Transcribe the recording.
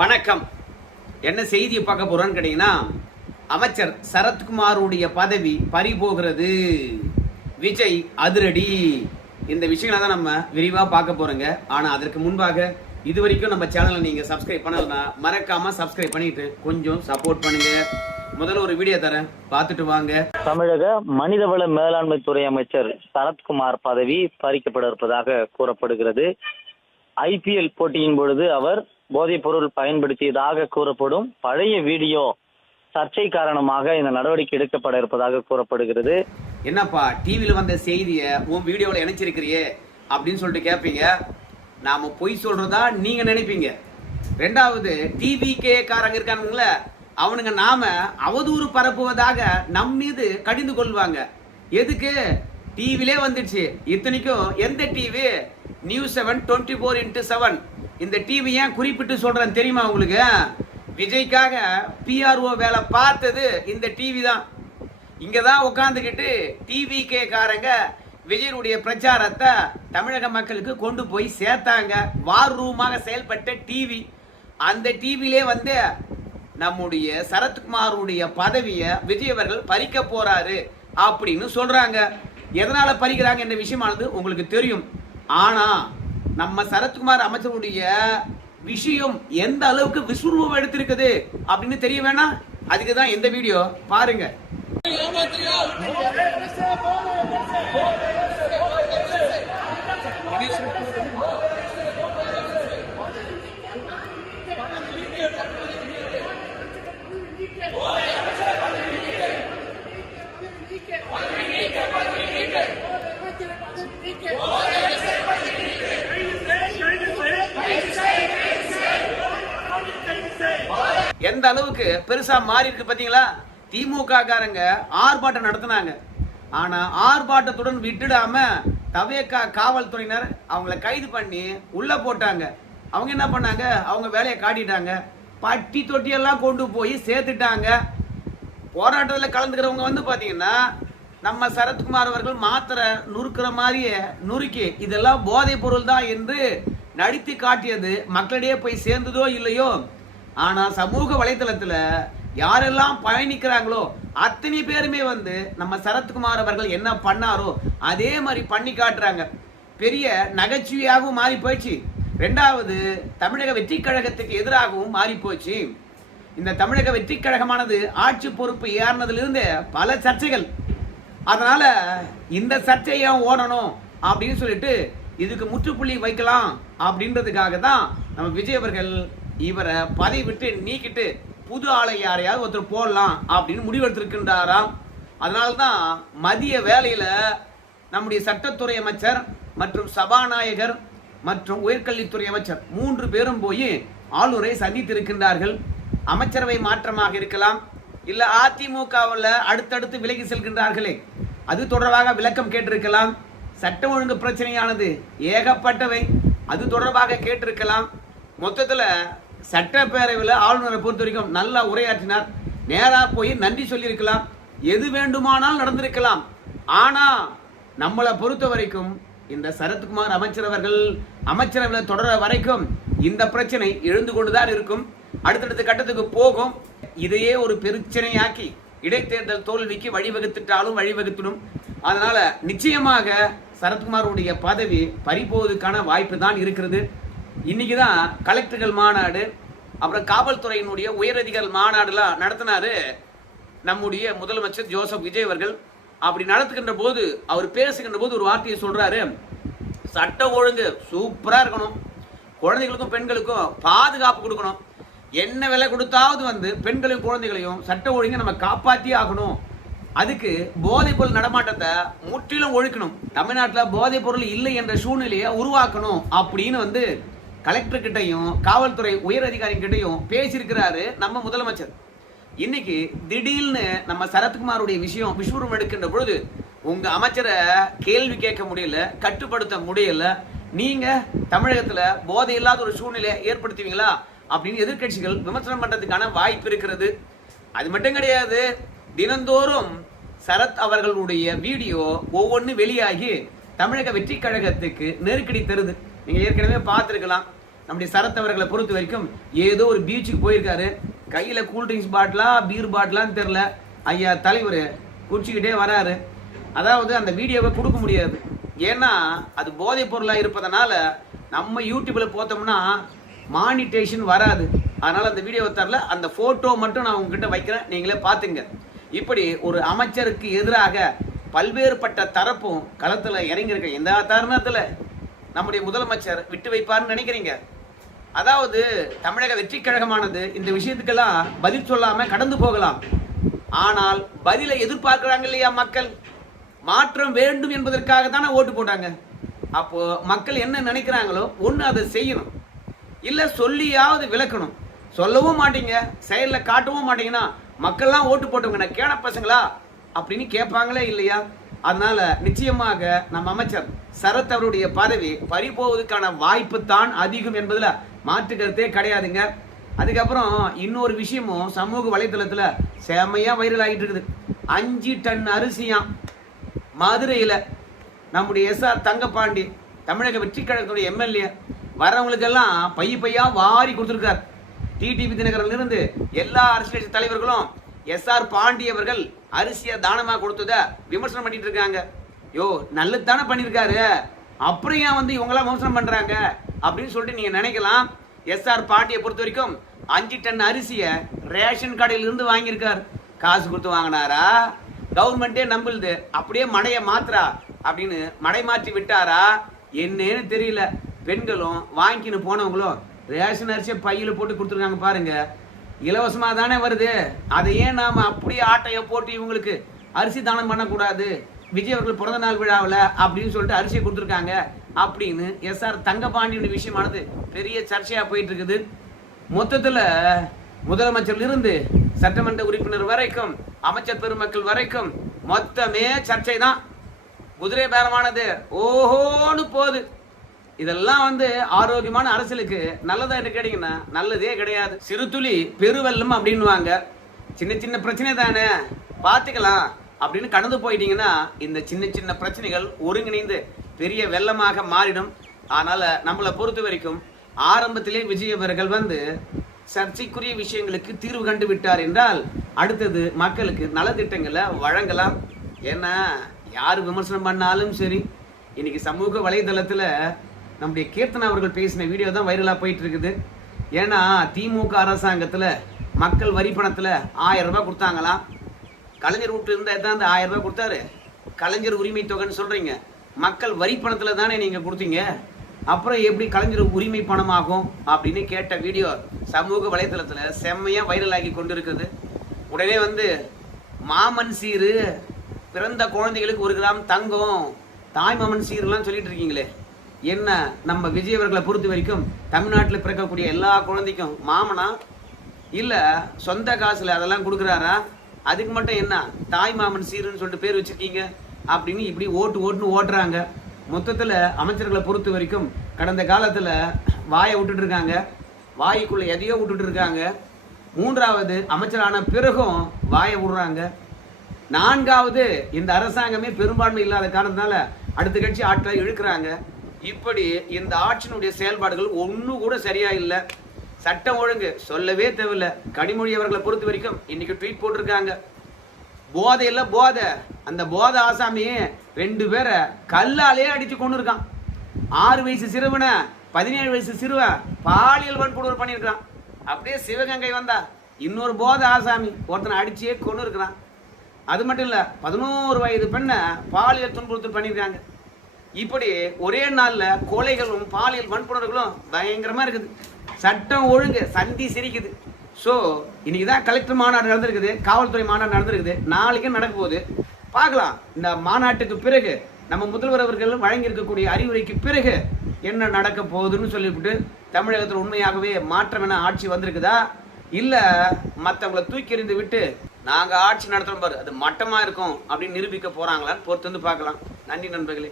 வணக்கம். என்ன செய்தியை பார்க்க போறோம்னு கேட்டீங்கன்னா, அமைச்சர் சரத்குமாருடைய பதவி பறிபோகிறது, விஜய் அதிரடி. இந்த விஷயங்களை தான் நம்ம விரிவா பார்க்க போறோங்க. ஆனா அதற்கு முன்பாக இதுவரைக்கும் நம்ம சேனலை நீங்க சப்ஸ்கிரைப் பண்ணலன்னா மறக்காம சப்ஸ்கிரைப் பண்ணிட்டு கொஞ்சம் சப்போர்ட் பண்ணுங்க. முதல்ல ஒரு வீடியோ தரேன், பார்த்துட்டு வாங்க. தமிழக மனிதவள மேலாண்மை துறை அமைச்சர் சரத்குமார் பதவி பறிக்கப்பட இருப்பதாக கூறப்படுகிறது. IPL போட்டியின் பொழுது அவர் போதைப் பொருள் பயன்படுத்தியதாக கூறப்படும் பழைய வீடியோ சர்ச்சை காரணமாக இந்த நடவடிக்கை எடுக்கப்பட இருப்பதாக கூறப்படுகிறது. என்னப்பா டிவியில் வந்த செய்தியை உன் வீடியோவில் இணைச்சிருக்கிறியே அப்படின்னு சொல்லிட்டு கேட்பீங்க. நாம பொய் சொல்றதா நீங்க நினைப்பீங்க. ரெண்டாவது, டிவிகே காரங்க இருக்கானுங்கள, அவனுங்க நாம அவதூறு பரப்புவதாக நம் மீது கடிந்து கொள்வாங்க. எதுக்கு? டிவிலே வந்துடுச்சு. இத்தனைக்கும் எந்த டிவி? News 7 24x7. இந்த டிவி ஏன் குறிப்பிட்டு சொல்றேன் தெரியுமா உங்களுக்கு? விஜய்க்காக PRO வேலை பார்த்தது இந்த டிவி தான். இங்கதான் உட்காந்துக்கிட்டு டிவிகே காரங்க விஜயனுடைய பிரச்சாரத்தை தமிழக மக்களுக்கு கொண்டு போய் சேர்த்தாங்க. வார் ரூமாக செயல்பட்ட டிவி. அந்த டிவிலே வந்து நம்முடைய சரத்குமாருடைய பதவியை விஜய் அவர்கள் பறிக்க போறாரு அப்படின்னு சொல்றாங்க. எதனால பறிக்கிறாங்க என்ற விஷயமானது உங்களுக்கு தெரியும். ஆனா நம்ம சரத்குமார் அமைச்சருடைய விஷயம் எந்த அளவுக்கு விஸ்வரூபம் எடுத்திருக்குது அப்படின்னு தெரிய வேணாம். அதுக்கு தான் இந்த வீடியோ பாருங்க. எந்த அளவுக்கு பெருசா மாறி இருக்கு பாத்தீங்களா? திமுக காரங்க ஆர்ப்பாட்டம் நடத்தினாங்க. ஆனா ஆர்ப்பாட்டத்துடன் விட்டுடாம தவேகா காவல்துறையினர் அவங்கள கைது பண்ணி உள்ள போட்டாங்க. அவங்க என்ன பண்ணாங்க? அவங்க வேலையை காட்டிட்டாங்க. பட்டி தொட்டியெல்லாம் கொண்டு போய் சேர்த்துட்டாங்க. போராட்டத்தில் கலந்துக்கிறவங்க வந்து பாத்தீங்கன்னா, நம்ம சரத்குமார் அவர்கள் மாத்திரை நுறுக்கிற மாதிரியே நுறுக்கி இதெல்லாம் போதைப் பொருள் தான் என்று நடித்து காட்டியது மக்களிடையே போய் சேர்ந்ததோ இல்லையோ, ஆனா சமூக வலைதளத்துல யாரெல்லாம் பயணிக்கிறாங்களோ அத்தனை பேருமே வந்து நம்ம சரத்குமார் அவர்கள் என்ன பண்ணாரோ அதே மாதிரி பண்ணி காட்டுறாங்க. பெரிய நகைச்சுவையாகவும் மாறி போச்சு. ரெண்டாவது, தமிழக வெற்றி கழகத்துக்கு எதிராகவும் மாறி போச்சு. இந்த தமிழக வெற்றி கழகமானது ஆட்சி பொறுப்பு ஏறினதிலிருந்து பல சர்ச்சைகள். அதனால இந்த சர்ச்சையை ஓடணும் அப்படின்னு சொல்லிட்டு இதுக்கு முற்றுப்புள்ளி வைக்கலாம் அப்படின்றதுக்காக தான் நம்ம விஜய் அவர்கள் இவரை பதவி விட்டு நீக்கிட்டு புது ஆளை யாரையாவது ஒருத்தர் போடலாம் அப்படின்னு முடிவெடுத்திருக்கின்றாராம். அதனால்தான் மதிய வேலையில நம்முடைய சட்டத்துறை அமைச்சர் மற்றும் சபாநாயகர் மற்றும் உயர்கல்வித்துறை அமைச்சர் 3 பேரும் போய் ஆளுநரை சந்தித்திருக்கின்றார்கள். அமைச்சரவை மாற்றமாக இருக்கலாம், இல்ல அதிமுகவில் அடுத்தடுத்து விலகி செல்கின்றார்களே அது தொடர்பாக விளக்கம் கேட்டிருக்கலாம். சட்ட ஒழுங்கு பிரச்சனையானது ஏகப்பட்டவை, அது தொடர்பாக கேட்டிருக்கலாம். மொத்தத்துல சட்டப்பேரவையில் ஆளுநரை பொறுத்த வரைக்கும் நல்லா உரையாற்றினார். நேரா போய் நன்றி சொல்லியிருக்கலாம், எது வேண்டுமானால் நடந்திருக்கலாம். ஆனா நம்மளை பொறுத்த வரைக்கும் இந்த சரத்குமார் அமைச்சர் அவர்கள் அமைச்சரவையில் தொடர வரைக்கும் இந்த பிரச்சனை எழுந்து கொண்டுதான் இருக்கும், அடுத்தடுத்த கட்டத்துக்கு போகும். இதையே ஒரு பிரச்சனையாக்கி இடைத்தேர்தல் தோல்விக்கு வழிவகுத்துட்டாலும் வழிவகுத்திடும். அதனால நிச்சயமாக சரத்குமாருடைய பதவி பறிப்போவதற்கான வாய்ப்பு தான் இருக்கிறது. இன்னைக்கு தான் கலெக்டர்கள் மாநாடு, அப்புறம் காவல்துறையினுடைய உயரதிகாரிகள் மாநாடுலாம் நடத்தினாரு நம்முடைய முதலமைச்சர் ஜோசப் விஜய் அவர்கள். அப்படி நடத்துகின்ற போது அவர் பேசுகின்ற போது ஒரு வார்த்தையை சொல்றாரு, சட்ட ஒழுங்கு சூப்பரா இருக்கணும், குழந்தைகளுக்கும் பெண்களுக்கும் பாதுகாப்பு கொடுக்கணும், என்ன விலை கொடுத்தாவது வந்து பெண்களையும் குழந்தைகளையும் சட்ட ஒழுங்கை நம்ம காப்பாற்றி ஆகணும், அதுக்கு போதைப் பொருள் நடமாட்டத்தை முற்றிலும் ஒழிக்கணும், தமிழ்நாட்டில் போதைப் பொருள் இல்லை என்ற சூழ்நிலையை உருவாக்கணும் அப்படின்னு வந்து கலெக்டர் கிட்டையும் காவல்துறை உயர் அதிகாரிகிட்டையும் பேசியிருக்கிறாரு நம்ம முதலமைச்சர். இன்னைக்கு திடீர்னு நம்ம சரத்குமாருடைய விஷயம் விஸ்வரூபம் எடுக்கின்ற பொழுது உங்க அமைச்சரை கேள்வி கேட்க முடியல, கட்டுப்படுத்த முடியல, நீங்க தமிழகத்துல போதை இல்லாத ஒரு சூழ்நிலையை ஏற்படுத்துவீங்களா அப்படின்னு எதிர்கட்சிகள் விமர்சனம் பண்றதுக்கான வாய்ப்பு இருக்கிறது. அது மட்டும் கிடையாது, தினந்தோறும் சரத் அவர்களுடைய வீடியோ ஒவ்வொன்று வெளியாகி தமிழக வெற்றி கழகத்துக்கு நெருக்கடி தருது. நீங்க ஏற்கனவே பார்த்திருக்கலாம், நம்முடைய சரத் அவர்களை பொறுத்த வரைக்கும் ஏதோ ஒரு பீச்சுக்கு போயிருக்காரு, கையில கூல்ட்ரிங்க்ஸ் பாட்டிலா பீர் பாட்டிலான்னு தெரியல, ஐயா தலைவர் குடிச்சுக்கிட்டே வராரு. அதாவது அந்த வீடியோவை கொடுக்க முடியாது, ஏன்னா அது போதைப் பொருளா இருப்பதனால நம்ம யூடியூப்ல போத்தோம்னா மானிட்டேஷன் வராது. அதனால அந்த வீடியோவை தரல, அந்த போட்டோ மட்டும் நான் உங்ககிட்ட வைக்கிறேன், நீங்களே பாத்துங்க. இப்படி ஒரு அமைச்சருக்கு எதிராக பல்வேறுபட்ட தரப்பும் களத்துல இறங்கியிருக்க இந்த தருணத்துல நம்முடைய முதலமைச்சர் விட்டு வைப்பார்னு நினைக்கிறீங்க? அதாவது தமிழக வெற்றி கழகமானது இந்த விஷயத்துக்கெல்லாம் பதில் சொல்லாம கடந்து போகலாம், ஆனால் பதிலை எதிர்பார்க்கிறாங்க இல்லையா மக்கள்? மாற்றம் வேண்டும் என்பதற்காக தானே ஓட்டு போட்டாங்க. அப்போ மக்கள் என்ன நினைக்கிறாங்களோ ஒண்ணு அதை செய்யணும், இல்ல சொல்லியாவது விளக்கணும். சொல்லவும் மாட்டீங்க, செயல்ல காட்டவும் மாட்டீங்கன்னா மக்கள்லாம் ஓட்டு போட்டவங்க கேன பசங்களா அப்படின்னு கேட்பாங்களே இல்லையா? அதனால நிச்சயமாக நம்ம அமைச்சர் சரத் அவருடைய பதவி பறிபோவதற்கான வாய்ப்பு தான் அதிகம் என்பதுல மாற்று கருத்தே கிடையாதுங்க. அதுக்கப்புறம் இன்னொரு விஷயமும் சமூக வலைதளத்துல செமையா வைரல் ஆகிட்டு இருக்குது. 5 டன் அரிசியாம் மதுரையில நம்முடைய எஸ்ஆர் தங்கப்பாண்டி தமிழக வெற்றி கழகத்துடைய எம்எல்ஏ வரவங்களுக்கெல்லாம் பையா வாரி கொடுத்திருக்கார். டிடிவி தினகரன்ல இருந்து எல்லா அரசியல் கட்சி தலைவர்களும் எஸ்ஆர் பாண்டி அவர்கள் அரிசியை தானமா கொடுத்தத விமர்சனம் பண்ணிட்டு இருக்காங்க. யோ நல்லது தானே பண்ணிருக்காரு, அப்புறம் ஏன் வந்து இவங்கெல்லாம் விமர்சனம் பண்றாங்க அப்படின்னு சொல்லிட்டு நீங்க நினைக்கலாம். எஸ்ஆர் பாண்டியை பொறுத்த வரைக்கும் 5 டன் அரிசியை ரேஷன் கடையில இருந்து வாங்கியிருக்கார். காசு கொடுத்து வாங்கினாரா, கவர்மெண்டே நம்புது அப்படியே மடையை மாத்திரா அப்படின்னு மடை மாற்றி விட்டாரா என்னன்னு தெரியல. பெண்களும் வாங்கின்னு போனவங்களும் ரேஷன் அரிசியை பையில போட்டு கொடுத்துருக்காங்க பாருங்க. இலவசமா தானே வருது, அதை ஏன் நாம அப்படியே ஆட்டைய போட்டு இவங்களுக்கு அரிசி தானம் பண்ணக்கூடாது, விஜய் அவர்கள் பிறந்த நாள் விழாவில் அப்படின்னு சொல்லிட்டு அரிசியை கொடுத்துருக்காங்க அப்படின்னு எஸ்ஆர் தங்கபாண்டியுடைய விஷயமானது பெரிய சர்ச்சையா போயிட்டு இருக்குது. மொத்தத்துல முதலமைச்சர் இருந்து சட்டமன்ற உறுப்பினர் வரைக்கும் அமைச்சர் பெருமக்கள் வரைக்கும் மொத்தமே சர்ச்சை தான். குதிரை பேரமானது ஓஹோன்னு போகுது. இதெல்லாம் வந்து ஆரோக்கியமான அரசியலுக்கு நல்லதா என்று கேட்டீங்கன்னா நல்லதே கிடையாது. சிறுதுளி பெருவெல்லம் அப்படின்னுவாங்க. சின்ன சின்ன பிரச்சனை தானே பார்த்துக்கலாம் அப்படின்னு கடந்து போயிட்டீங்கன்னா இந்த சின்ன சின்ன பிரச்சனைகள் ஒருங்கிணைந்து பெரிய வெள்ளமாக மாறிடும். அதனால நம்மளை பொறுத்த வரைக்கும் ஆரம்பத்திலே விஜய் அவர்கள் வந்து சர்ச்சைக்குரிய விஷயங்களுக்கு தீர்வு கண்டு விட்டார் என்றால் அடுத்தது மக்களுக்கு நலத்திட்டங்களை வழங்கலாம். ஏன்னா யார் விமர்சனம் பண்ணாலும் சரி, இன்னைக்கு சமூக வலைதளத்துல நம்முடைய கீர்த்தனா அவர்கள் பேசின வீடியோ தான் வைரலா போயிட்டு இருக்குது. ஏன்னா திமுக அரசாங்கத்துல மக்கள் வரி பணத்துல 1000 ரூபாய் கொடுத்தாங்களாம். கலைஞர் வீட்டு இருந்தா எதாவது 1000 ரூபாய் கொடுத்தாரு. கலைஞர் உரிமை தொகைன்னு சொல்றீங்க, மக்கள் வரி பணத்துல தானே நீங்க கொடுத்தீங்க, அப்புறம் எப்படி கலைஞர் உரிமை பணமாகும் அப்படின்னு கேட்ட வீடியோ சமூக வலைதளத்துல செம்மையா வைரல் ஆகி கொண்டிருக்குது. உடனே வந்து மாமன் சீரு, பிறந்த குழந்தைகளுக்கு 1 கிராம் தங்கம், தாய் மாமன் சீருலாம் சொல்லிட்டு இருக்கீங்களே, என்ன நம்ம விஜய் அவர்களை பொறுத்த வரைக்கும் தமிழ்நாட்டில் பிறக்கக்கூடிய எல்லா குழந்தைக்கும் மாமனா இல்ல சொந்த காசுல அதெல்லாம் கொடுக்குறாரா? அதுக்கு மட்டும் என்ன தாய் மாமன் சீருன்னு சொல்லிட்டு பேர் வச்சிருக்கீங்க அப்படின்னு இப்படி ஓட்டுன்னு ஓட்டுறாங்க. மொத்தத்துல அமைச்சர்களை பொறுத்த வரைக்கும் கடந்த காலத்துல வாயை விட்டுட்டு இருக்காங்க, வாய்க்குள்ள எதையோ விட்டுட்டு இருக்காங்க. 3வது அமைச்சரான பிறகும் வாயை விடுறாங்க. 4வது இந்த அரசாங்கமே பெரும்பான்மை இல்லாத காரணத்தினால அடுத்த கட்சி ஆட்களை இழுக்கிறாங்க. இப்படி இந்த ஆட்சியினுடைய செயல்பாடுகள் ஒண்ணு கூட சரியா இல்லை. சட்டம் ஒழுங்கு சொல்லவே தேவையில்லை. கனிமொழி அவர்களை பொறுத்த வரைக்கும் இன்னைக்கு ட்வீட் போட்டிருக்காங்க, போதை இல்ல போதை, அந்த போதை ஆசாமியே 2 பேரை கல்லாலே அடிச்சு கொண்டு இருக்கான். 6 வயசு சிறுவனை 17 வயசு சிறுவன் பாலியல் வன்புணர்வு பண்ணியிருக்கான். அப்படியே சிவகங்கை வந்தா இன்னொரு போதை ஆசாமி ஒருத்தனை அடிச்சே கொண்டு இருக்கிறான். அது மட்டும் இல்ல 11 வயது பெண்ணை பாலியல் துன்புறுத்தல் பண்ணியிருக்காங்க. இப்படி ஒரே நாள்ல கொலைகளும் பாலியல் வன்புணர்களும் பயங்கரமா இருக்குது. சட்டம் ஒழுங்கு சந்தி சிரிக்குது. ஸோ இன்னைக்கு தான் கலெக்டர் மாநாடு நடந்திருக்குது, காவல்துறை மாநாடு நடந்திருக்குது, நாளைக்கும் நடக்க போகுது. பார்க்கலாம் இந்த மாநாட்டுக்கு பிறகு நம்ம முதல்வர் அவர்கள் வழங்கியிருக்கக்கூடிய அறிவுரைக்கு பிறகு என்ன நடக்க போகுதுன்னு சொல்லிவிட்டு தமிழகத்தில் உண்மையாகவே மாற்றம் என ஆட்சி வந்திருக்குதா இல்ல மற்றவங்களை தூக்கி எறிந்து விட்டு நாங்க ஆட்சி நடத்துறோம் பாரு அது மட்டமா இருக்கும் அப்படின்னு நிரூபிக்க போறாங்களான்னு பொறுத்து வந்து பார்க்கலாம். நன்றி நண்பர்களே.